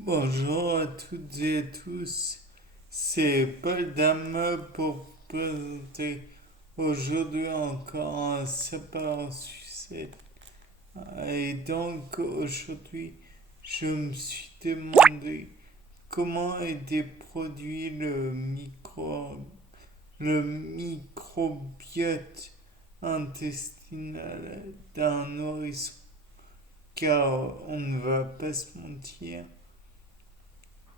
Bonjour à toutes et à tous, c'est Paul Dame pour vous présenter aujourd'hui encore un sapin succès. Et donc aujourd'hui, je me suis demandé comment était produit le microbiote intestinal d'un nourrisson. Car on ne va pas se mentir,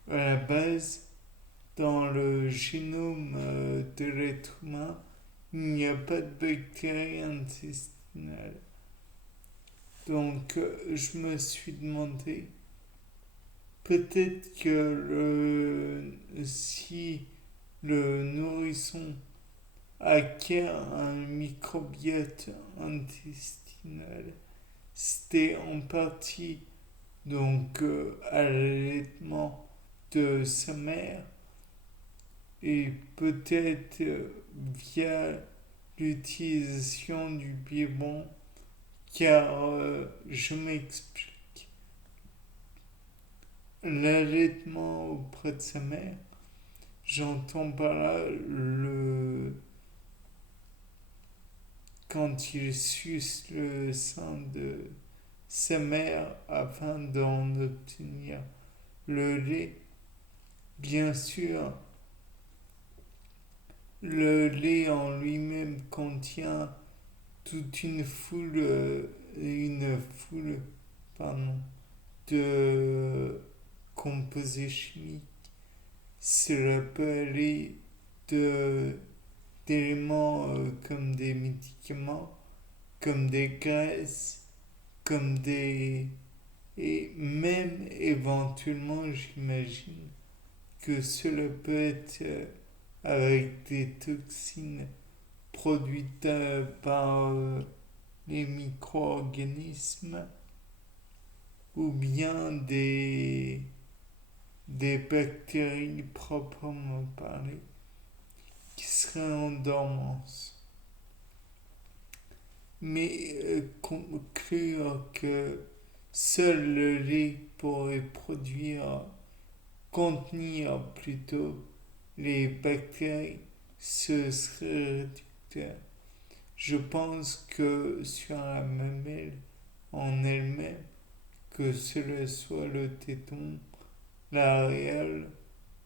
à la base, dans le génome de l'être humain, il n'y a pas de bactéries intestinales. Donc, je me suis demandé, peut-être que si le nourrisson acquiert un microbiote intestinal, c'était en partie donc à l'allaitement de sa mère et peut-être via l'utilisation du biberon, car je m'explique. L'allaitement auprès de sa mère, j'entends par là quand il suce le sein de sa mère afin d'en obtenir le lait. Bien sûr, le lait en lui-même contient toute une foule, pardon, de composés chimiques. Cela peut aller de, d'éléments comme des médicaments, comme des graisses, comme des... Et même éventuellement, j'imagine que cela peut être avec des toxines produites par les micro-organismes ou bien des bactéries proprement parlées qui seraient en dormance. Mais conclure que seul le lait pourrait contenir plutôt les bactéries, ce serait réducteur. Je pense que sur la mamelle en elle-même, que cela soit le téton, l'aréole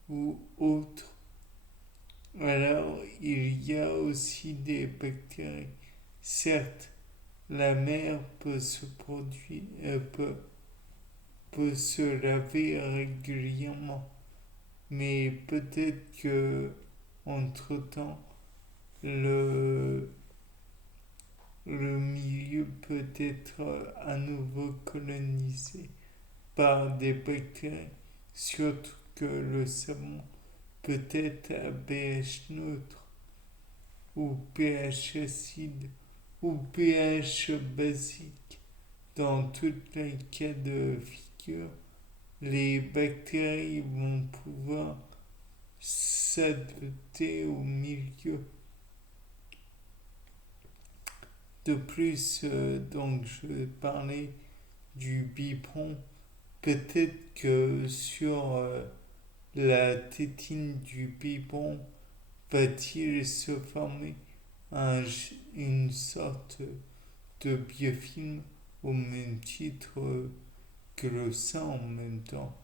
ou autre, alors il y a aussi des bactéries. Certes, la mère peut se laver régulièrement, mais peut-être que entre-temps, le, le milieu peut être à nouveau colonisé par des bactéries, surtout que le savon peut être à pH neutre ou pH acide ou pH basique. Dans tous les cas de figure, les bactéries vont pouvoir s'adapter au milieu. De plus, donc je vais parler du biberon. Peut-être que sur la tétine du biberon va-t-il se former un, une sorte de biofilm au même titre que le sang en même temps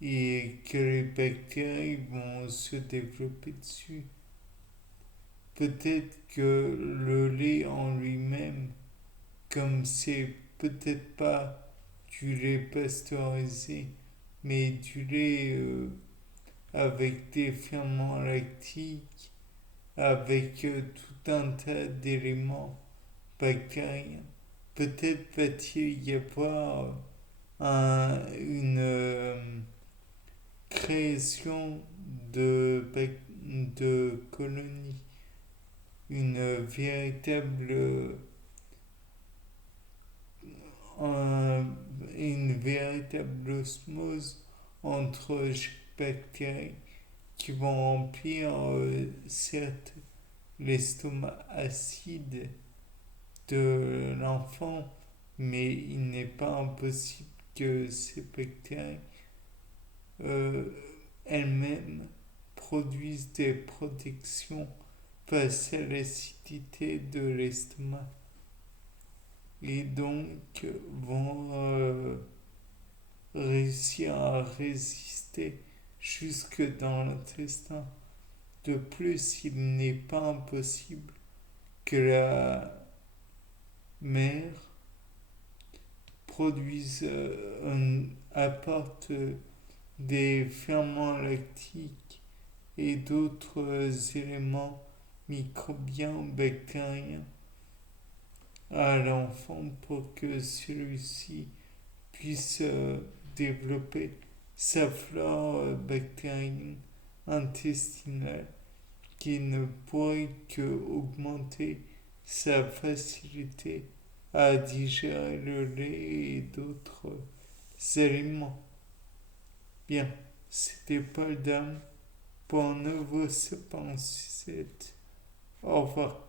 et que les bactéries vont se développer dessus. Peut-être que le lait en lui-même, comme c'est peut-être pas du lait pasteurisé, mais du lait avec des ferments lactiques, avec tout un tas d'éléments bactériens. Peut-être va-t-il y avoir une création de colonies, une un- une véritable osmose entre chaque bactérie qui vont remplir certes l'estomac acide de l'enfant, mais il n'est pas impossible que ces bactéries euh, elles-mêmes produisent des protections face à l'acidité de l'estomac et donc vont réussir à résister jusque dans l'intestin. De plus, il n'est pas impossible que la mère produise, apporte des ferments lactiques et d'autres éléments microbiens ou bactériens à l'enfant pour que celui-ci puisse développer sa flore bactérienne intestinale qui ne pourrait que augmenter sa facilité à digérer le lait et d'autres aliments. Bien, c'était Paul Dame pour un nouveau 7. Au revoir.